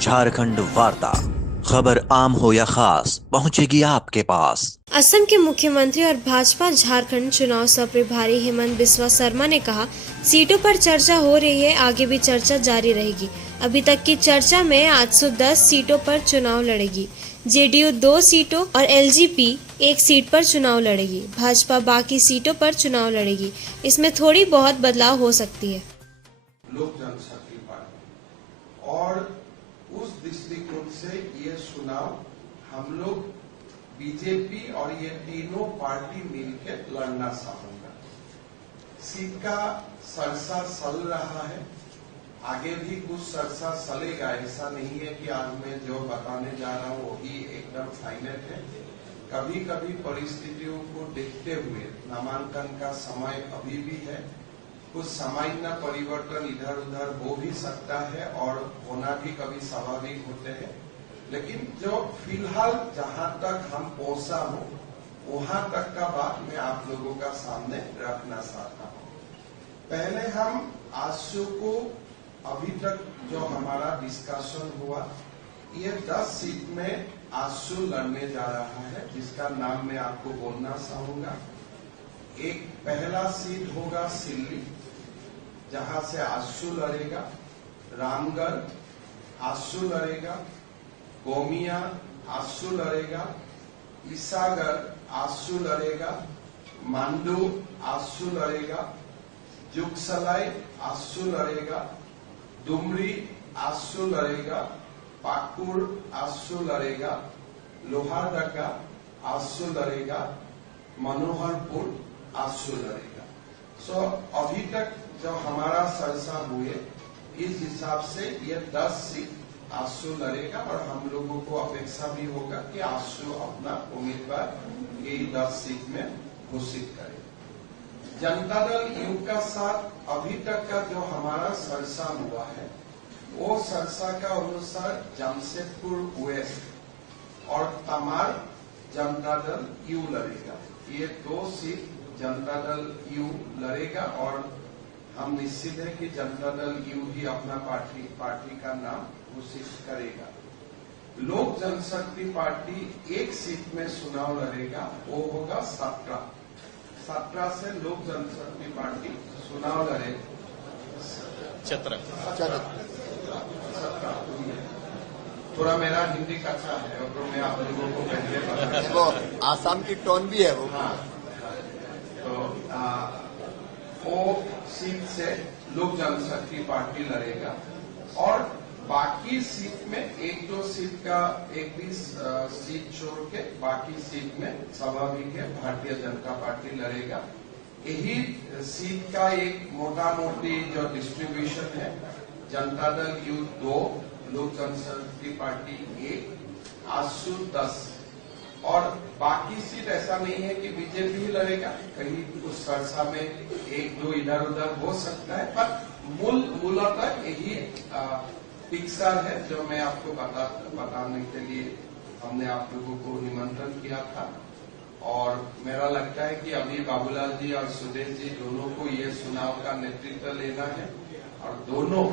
झारखंड वार्ता, खबर आम हो या खास, पहुंचेगी आपके पास। असम के मुख्यमंत्री और भाजपा झारखंड चुनाव सह प्रभारी हेमंत बिस्वा शर्मा ने कहा, सीटों पर चर्चा हो रही है, आगे भी चर्चा जारी रहेगी। अभी तक की चर्चा में 810 सीटों पर चुनाव लड़ेगी। जेडीयू 2 सीटों और एलजेपी 1 सीट पर चुनाव लड़ेगी। भाजपा बाकी सीटों पर चुनाव लड़ेगी। इसमें थोड़ी बहुत बदलाव हो सकती है। लोक जनशक्ति पार्टी और उस दृष्टिकोण से ये चुनाव हम लोग बीजेपी और ये तीनों पार्टी मिलकर लड़ना चाहूंगा। सीट का सरसा चल रहा है, आगे भी कुछ सरसा चलेगा। ऐसा नहीं है कि आज मैं जो बताने जा रहा हूँ वही एकदम फाइनल है। कभी कभी परिस्थितियों को देखते हुए नामांकन का समय अभी भी है, कुछ सामान्य परिवर्तन इधर उधर हो भी सकता है और होना भी कभी स्वाभाविक होते हैं। लेकिन जो फिलहाल जहां तक हम पहुंचा हूं वहां तक का बात मैं आप लोगों का सामने रखना चाहता हूं। पहले हम आशु को अभी तक जो हमारा डिस्कशन हुआ, ये 10 सीट में आशु लड़ने जा रहा है, जिसका नाम मैं आपको बोलना चाहूंगा। एक पहला सीट होगा सिल्ली, जहां से आशु लड़ेगा। रामगढ़ आशु लड़ेगा। गोमिया आशु लड़ेगा। ईसागढ़ आशु लड़ेगा। मांडू आशु लड़ेगा। जुगसलाई आशु लड़ेगा। डुमरी आशु लड़ेगा। पाकुड़ आशु लड़ेगा। लोहारदगा आशु लड़ेगा। मनोहरपुर आशु लड़ेगा। सो अभी तक जो हमारा चर्चा हुए, इस हिसाब से ये 10 सीट आशु लड़ेगा और हम लोगों को अपेक्षा भी होगा कि आशु अपना उम्मीदवार यही 10 सीट में घोषित करे। जनता दल यू का साथ अभी तक का जो हमारा चर्चा हुआ है, वो चर्चा का अनुसार जमशेदपुर वेस्ट और तमार जनता दल यू लड़ेगा। ये 2 सीट जनता दल यू लड़ेगा और हम निश्चित है कि जनता दल यू ही अपना पार्टी का नाम घोषित करेगा। लोक जनशक्ति पार्टी 1 सीट में चुनाव लड़ेगा, वो होगा 17 से लोक जनशक्ति पार्टी चुनाव लड़ेगा। 17 थोड़ा मेरा हिंदी कच्चा है और तो मैं आप लोगों को पहले बता, वो आसाम की टोन भी है वो। हाँ, तो वो सीट से लोक जनशक्ति पार्टी लड़ेगा और बाकी सीट में 1-2 सीट का एक भी सीट छोड़ के बाकी सीट में स्वाभाविक है भारतीय जनता पार्टी लड़ेगा। यही सीट का एक मोटा मोटी जो डिस्ट्रीब्यूशन है, जनता दल यू 2, लोक जनशक्ति पार्टी 1, आशु 10 और बाकी सीट ऐसा नहीं है कि बीजेपी ही लड़ेगा, कहीं कुछ सरसा में 1-2 इधर उधर हो सकता है, पर मूलतः यही पिक्चर है जो मैं आपको बताने के लिए हमने आप लोगों को निमंत्रण किया था। और मेरा लगता है कि अभी बाबूलाल जी और सुदेश जी दोनों को ये चुनाव का नेतृत्व लेना है और दोनों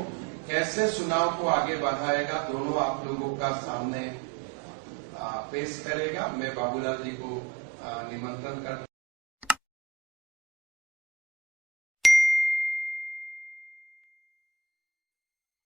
कैसे चुनाव को आगे बढ़ाएगा, दोनों आप लोगों का सामने पेश करेगा। मैं बाबूलाल जी को निमंत्रण करता